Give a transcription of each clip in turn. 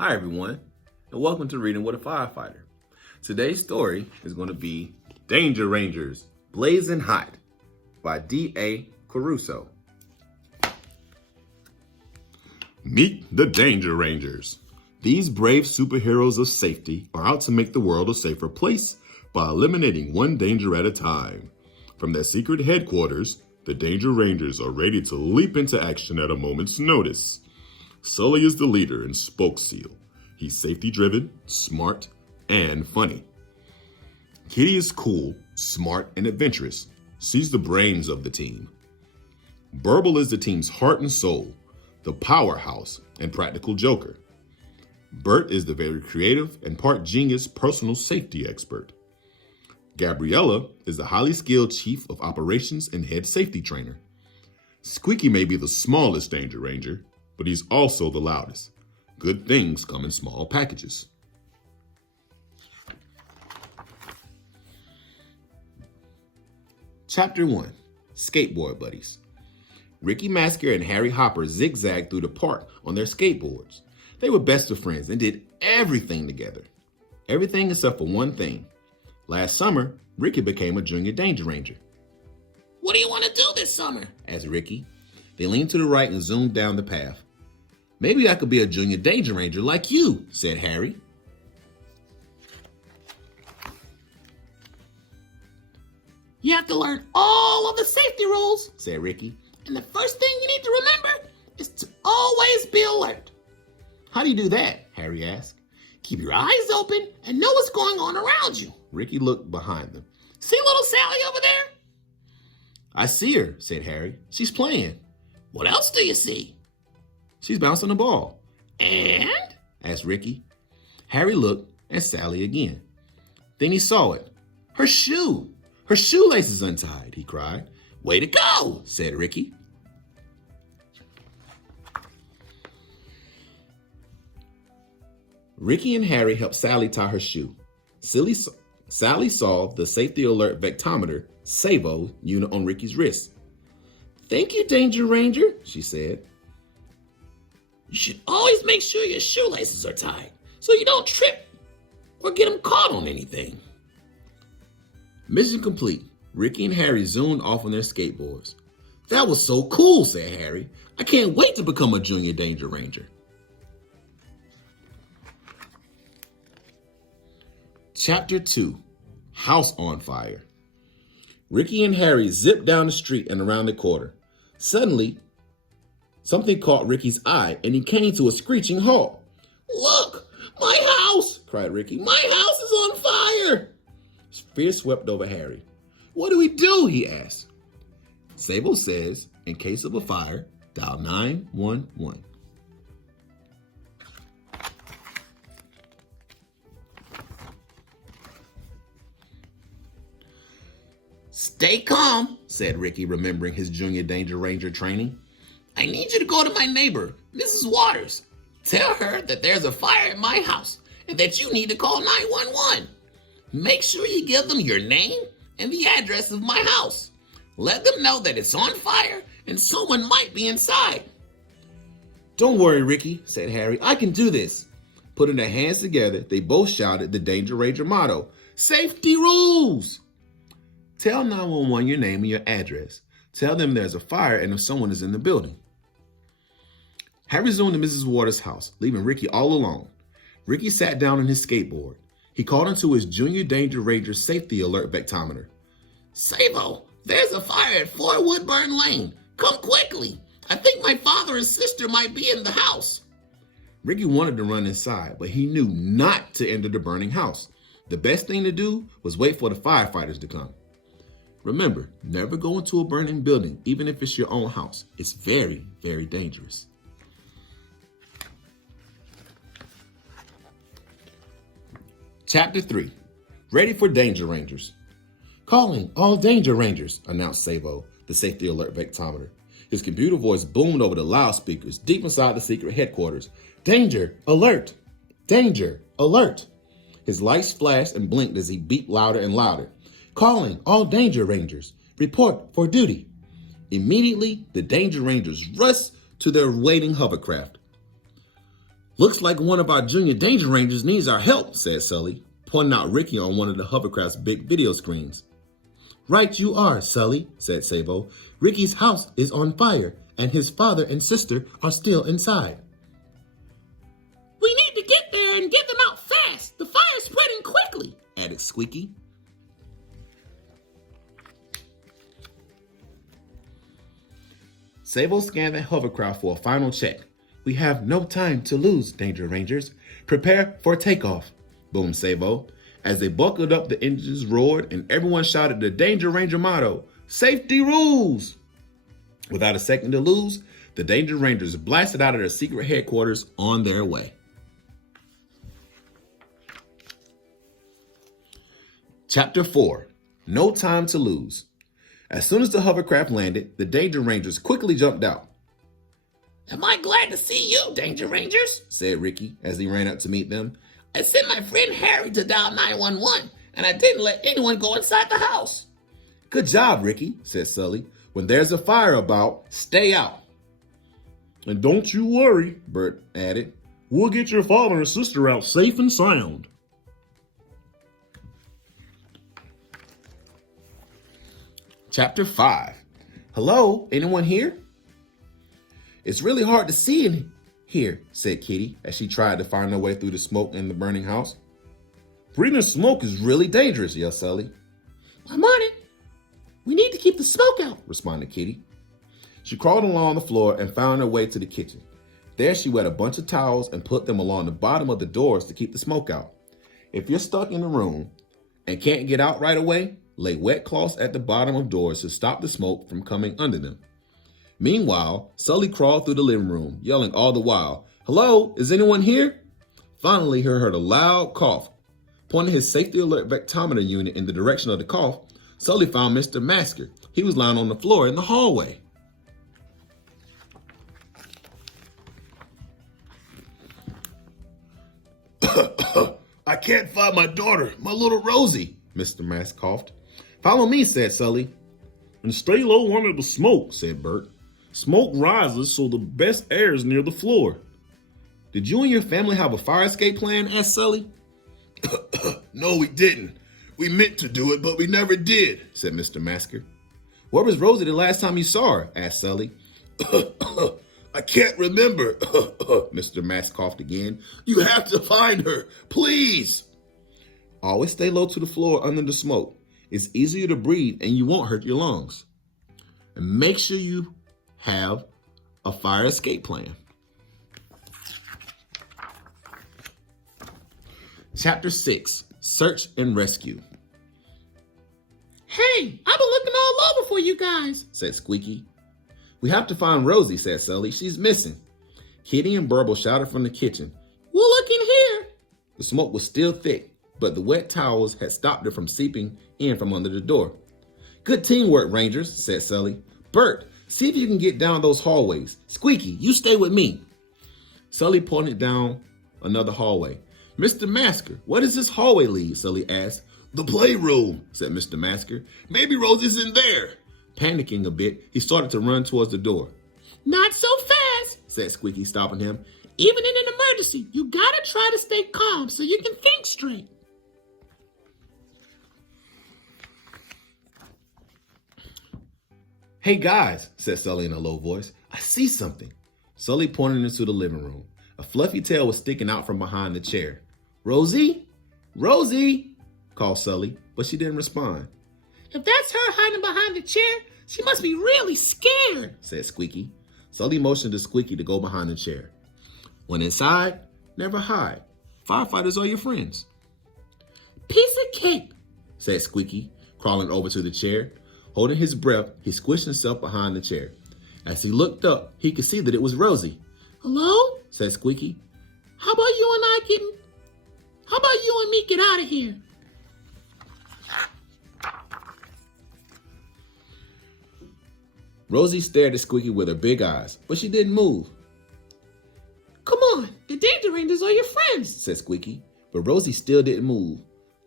Hi everyone, and welcome to Reading with a Firefighter. Today's story is going to be Danger Rangers, Blazin Hot by D.A Caruso. Meet the Danger Rangers. These brave superheroes of safety are out to make the world a safer place by eliminating one danger at a time. From their secret headquarters, the Danger Rangers are ready to leap into action at a moment's notice. Sully is the leader and spokesseal. He's safety-driven, smart, and funny. Kitty is cool, smart, and adventurous. She's the brains of the team. Burble is the team's heart and soul, the powerhouse and practical joker. Bert is the very creative and part genius personal safety expert. Gabriella is the highly skilled chief of operations and head safety trainer. Squeaky may be the smallest Danger Ranger, but he's also the loudest. Good things come in small packages. Chapter 1, Skateboard Buddies. Ricky Masker and Harry Hopper zigzagged through the park on their skateboards. They were best of friends and did everything together. Everything except for one thing. Last summer, Ricky became a junior Danger Ranger. "What do you want to do this summer?" asked Ricky. They leaned to the right and zoomed down the path. "Maybe I could be a junior Danger Ranger like you," said Harry. "You have to learn all of the safety rules," said Ricky. "And the first thing you need to remember is to always be alert." "How do you do that?" Harry asked. "Keep your eyes open and know what's going on around you." Ricky looked behind them. "See little Sally over there?" "I see her," said Harry. "She's playing." "What else do you see?" "She's bouncing the ball." "And?" asked Ricky. Harry looked at Sally again. Then he saw it. Her shoe! Her shoelace is untied, he cried. "Way to go," said Ricky. Ricky and Harry helped Sally tie her shoe. Sally saw the safety alert vectometer, SAVO, unit on Ricky's wrist. "Thank you, Danger Ranger," she said. "You should always make sure your shoelaces are tied so you don't trip or get them caught on anything." Mission complete. Ricky and Harry zoomed off on their skateboards. "That was so cool," said Harry. "I can't wait to become a junior Danger Ranger." Chapter 2, House on Fire. Ricky and Harry zipped down the street and around the corner. Suddenly, something caught Ricky's eye and he came to a screeching halt. "Look, my house!" cried Ricky. "My house is on fire!" Fear swept over Harry. "What do we do?" he asked. Sable says, in case of a fire, dial 911. "Stay calm," said Ricky, remembering his junior Danger Ranger training. "I need you to go to my neighbor, Mrs. Waters. Tell her that there's a fire in my house and that you need to call 911. Make sure you give them your name and the address of my house. Let them know that it's on fire and someone might be inside." "Don't worry, Ricky," said Harry. "I can do this." Putting their hands together, they both shouted the Danger Ranger motto, "Safety rules!" Tell 911 your name and your address. Tell them there's a fire and if someone is in the building. Harry zoomed to Mrs. Waters' house, leaving Ricky all alone. Ricky sat down on his skateboard. He called into his junior Danger Ranger safety alert vectometer. "Savo, there's a fire at 4 Woodburn Lane. Come quickly. I think my father and sister might be in the house." Ricky wanted to run inside, but he knew not to enter the burning house. The best thing to do was wait for the firefighters to come. Remember, never go into a burning building, even if it's your own house. It's very, very dangerous. Chapter 3, Ready for Danger Rangers. "Calling all Danger Rangers," announced Savo, the safety alert vectometer. His computer voice boomed over the loudspeakers deep inside the secret headquarters. "Danger, alert! Danger, alert!" His lights flashed and blinked as he beeped louder and louder. "Calling all Danger Rangers. Report for duty." Immediately, the Danger Rangers rushed to their waiting hovercraft. Looks like one of our junior Danger Rangers needs our help, said Sully, pointing out Ricky on one of the hovercraft's big video screens. Right you are, Sully, said Sabo. Ricky's house is on fire, and his father and sister are still inside. We need to get there and get them out fast. The fire's spreading quickly, added Squeaky. Sabo scanned the hovercraft for a final check. We have no time to lose, Danger Rangers. Prepare for takeoff, boomed Sabo. As they buckled up, the engines roared and everyone shouted the Danger Ranger motto, Safety rules! Without a second to lose, the Danger Rangers blasted out of their secret headquarters on their way. Chapter 4, No Time to Lose. As soon as the hovercraft landed, the Danger Rangers quickly jumped out. Am I glad to see you, Danger Rangers, said Ricky as he ran up to meet them. I sent my friend Harry to dial 911, and I didn't let anyone go inside the house. Good job, Ricky, said Sully. When there's a fire about, stay out. And don't you worry, Bert added. We'll get your father and sister out safe and sound. Chapter 5. Hello, anyone here? It's really hard to see in here, said Kitty as she tried to find her way through the smoke in the burning house. Breathing smoke is really dangerous, yelled Sully. I'm on it. We need to keep the smoke out, responded Kitty. She crawled along the floor and found her way to the kitchen. There she wet a bunch of towels and put them along the bottom of the doors to keep the smoke out. If you're stuck in a room and can't get out right away, lay wet cloths at the bottom of doors to stop the smoke from coming under them. Meanwhile, Sully crawled through the living room, yelling all the while, Hello, is anyone here? Finally, he heard a loud cough. Pointing his safety alert vectometer unit in the direction of the cough, Sully found Mr. Masker. He was lying on the floor in the hallway. I can't find my daughter, my little Rosie, Mr. Mask coughed. Follow me, said Sully. And stay low under the smoke, said Bert. Smoke rises so the best air is near the floor. Did you and your family have a fire escape plan? Asked Sully. No, we didn't. We meant to do it, but we never did, said Mr. Masker. Where was Rosie the last time you saw her? Asked Sully. I can't remember, Mr. Mask coughed again. You have to find her, please. Always stay low to the floor under the smoke. It's easier to breathe and you won't hurt your lungs. And make sure you have a fire escape plan. Chapter 6, Search and Rescue. Hey, I've been looking all over for you guys, said Squeaky. We have to find Rosie, said Sully. She's missing. Kitty and Burble shouted from the kitchen. We'll look in here. The smoke was still thick, but the wet towels had stopped it from seeping in from under the door. Good teamwork, Rangers, said Sully. Bert, see if you can get down those hallways. Squeaky, you stay with me. Sully pointed down another hallway. Mr. Masker, where does this hallway lead? Sully asked. The playroom, said Mr. Masker. Maybe Rosie's in there. Panicking a bit, he started to run towards the door. Not so fast, said Squeaky, stopping him. Even in an emergency, you gotta try to stay calm so you can think straight. Hey guys, said Sully in a low voice. I see something. Sully pointed into the living room. A fluffy tail was sticking out from behind the chair. Rosie? Rosie? Called Sully, but she didn't respond. If that's her hiding behind the chair, she must be really scared, said Squeaky. Sully motioned to Squeaky to go behind the chair. When inside, never hide. Firefighters are your friends. Piece of cake, said Squeaky, crawling over to the chair. Holding his breath, he squished himself behind the chair. As he looked up, he could see that it was Rosie. Hello? Said Squeaky. How about you and me get out of here? Rosie stared at Squeaky with her big eyes, but she didn't move. Come on, the Danger Rangers are your friends, said Squeaky, but Rosie still didn't move.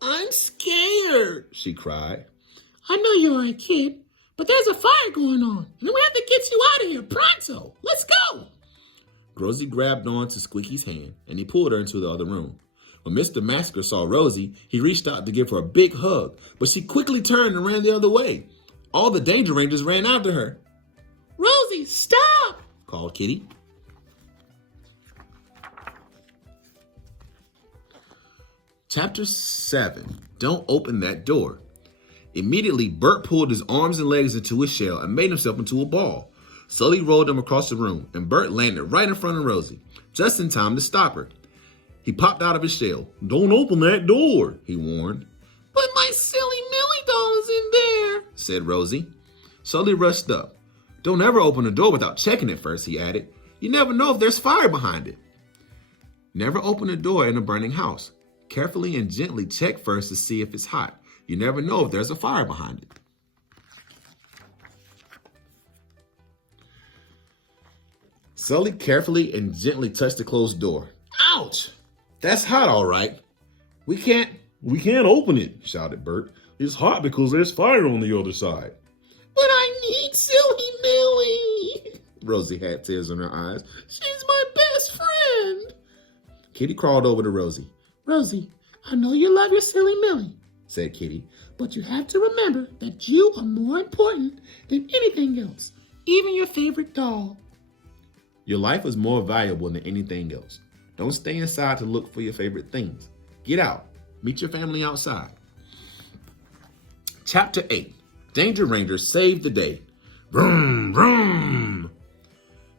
I'm scared, she cried. I know you're a kid, but there's a fire going on, and we have to get you out of here pronto. Let's go. Rosie grabbed on to Squeaky's hand, and he pulled her into the other room. When Mr. Masker saw Rosie, he reached out to give her a big hug, but she quickly turned and ran the other way. All the Danger Rangers ran after her. Rosie, stop! Called Kitty. Chapter 7. Don't open that door. Immediately, Bert pulled his arms and legs into his shell and made himself into a ball. Sully rolled him across the room, and Bert landed right in front of Rosie, just in time to stop her. He popped out of his shell. Don't open that door, he warned. But my silly Millie doll is in there, said Rosie. Sully rushed up. Don't ever open a door without checking it first, he added. You never know if there's fire behind it. Never open a door in a burning house. Carefully and gently check first to see if it's hot. You never know if there's a fire behind it. Sully carefully and gently touched the closed door. Ouch! That's hot, all right. We can't open it, shouted Bert. It's hot because there's fire on the other side. But I need silly Millie. Rosie had tears in her eyes. She's my best friend. Kitty crawled over to Rosie. Rosie, I know you love your silly Millie, said Kitty. But you have to remember that you are more important than anything else, even your favorite doll. Your life is more valuable than anything else. Don't stay inside to look for your favorite things. Get out. Meet your family outside. Chapter 8. Danger Rangers saved the day. Vroom, vroom.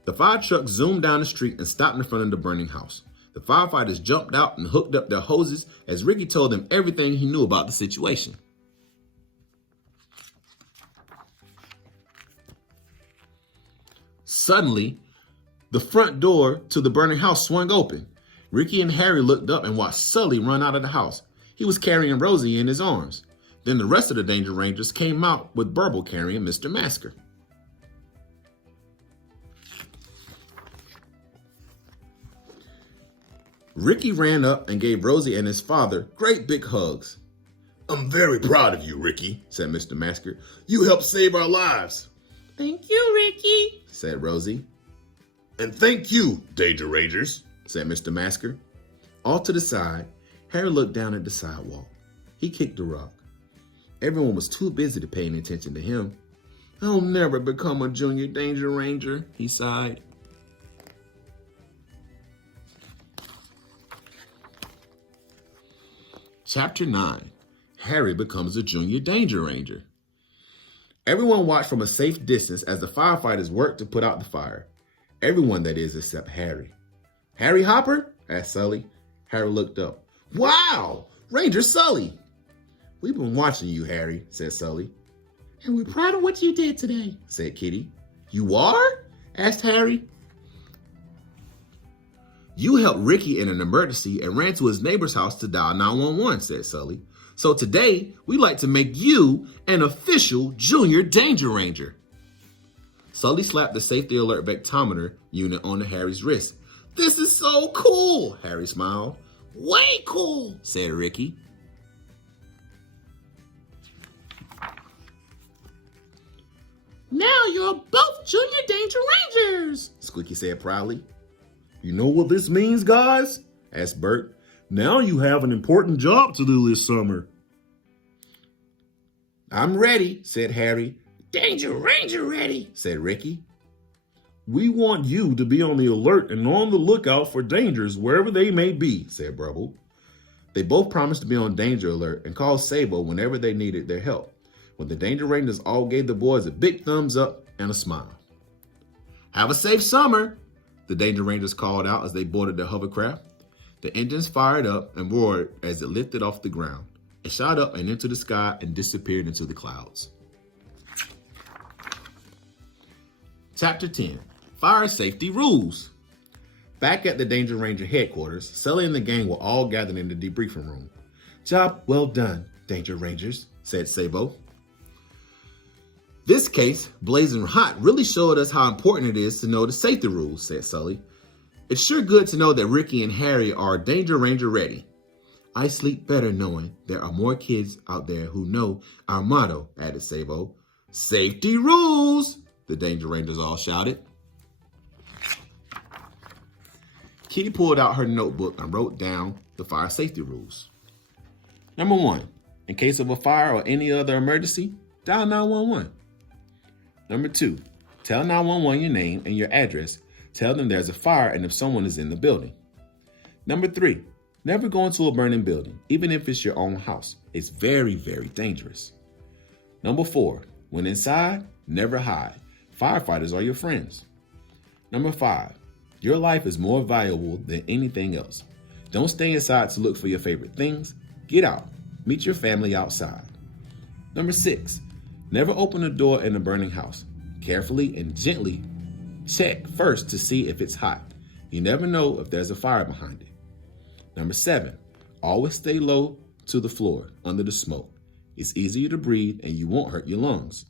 The fire truck zoomed down the street and stopped in front of the burning house. The firefighters jumped out and hooked up their hoses as Ricky told them everything he knew about the situation. Suddenly, the front door to the burning house swung open. Ricky and Harry looked up and watched Sully run out of the house. He was carrying Rosie in his arms. Then the rest of the Danger Rangers came out with Burble carrying Mr. Masker. Ricky ran up and gave Rosie and his father great big hugs. I'm very proud of you, Ricky, said Mr. Masker. You helped save our lives. Thank you, Ricky, said Rosie. And thank you, Danger Rangers, said Mr. Masker. Off to the side, Harry looked down at the sidewalk. He kicked a rock. Everyone was too busy to pay any attention to him. I'll never become a junior Danger Ranger, he sighed. Chapter 9. Harry becomes a junior Danger Ranger. Everyone watched from a safe distance as the firefighters worked to put out the fire. Everyone, that is, except Harry. Harry Hopper? Asked Sully. Harry looked up. Wow! Ranger Sully! We've been watching you, Harry, said Sully. And we're proud of what you did today, said Kitty. You are? Asked Harry. You helped Ricky in an emergency and ran to his neighbor's house to dial 911, said Sully. So today, we'd like to make you an official Junior Danger Ranger. Sully slapped the safety alert vectometer unit onto Harry's wrist. This is so cool, Harry smiled. Way cool, said Ricky. Now you're both Junior Danger Rangers, Squeaky said proudly. You know what this means, guys? Asked Bert. Now you have an important job to do this summer. I'm ready, said Harry. Danger Ranger ready, said Ricky. We want you to be on the alert and on the lookout for dangers wherever they may be, said Brubble. They both promised to be on danger alert and call Sabo whenever they needed their help. When the Danger Rangers all gave the boys a big thumbs up and a smile. Have a safe summer, the Danger Rangers called out as they boarded their hovercraft. The engines fired up and roared as it lifted off the ground. It shot up and into the sky and disappeared into the clouds. Chapter 10. Fire Safety Rules. Back at the Danger Ranger headquarters, Sully and the gang were all gathered in the debriefing room. Job well done, Danger Rangers, said Sabo. This case, Blazin Hot, really showed us how important it is to know the safety rules, said Sully. It's sure good to know that Ricky and Harry are Danger Ranger ready. I sleep better knowing there are more kids out there who know our motto, added Sabo. Safety rules, the Danger Rangers all shouted. Kitty pulled out her notebook and wrote down the fire safety rules. Number 1, in case of a fire or any other emergency, dial 911. Number 2, tell 911 your name and your address. Tell them there's a fire and if someone is in the building. Number 3, never go into a burning building, even if it's your own house. It's very, very dangerous. Number 4, when inside, never hide. Firefighters are your friends. Number 5, your life is more valuable than anything else. Don't stay inside to look for your favorite things. Get out. Meet your family outside. Number 6, never open a door in a burning house. Carefully and gently check first to see if it's hot. You never know if there's a fire behind it. Number 7, always stay low to the floor under the smoke. It's easier to breathe and you won't hurt your lungs.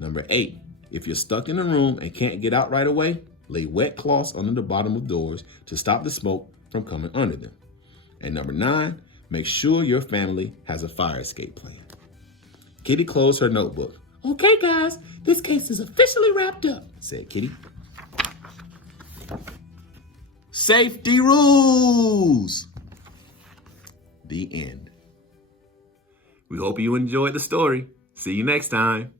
Number 8, if you're stuck in a room and can't get out right away, lay wet cloths under the bottom of doors to stop the smoke from coming under them. And number 9, make sure your family has a fire escape plan. Kitty closed her notebook. Okay, guys, this case is officially wrapped up, said Kitty. Safety rules. The end. We hope you enjoyed the story. See you next time.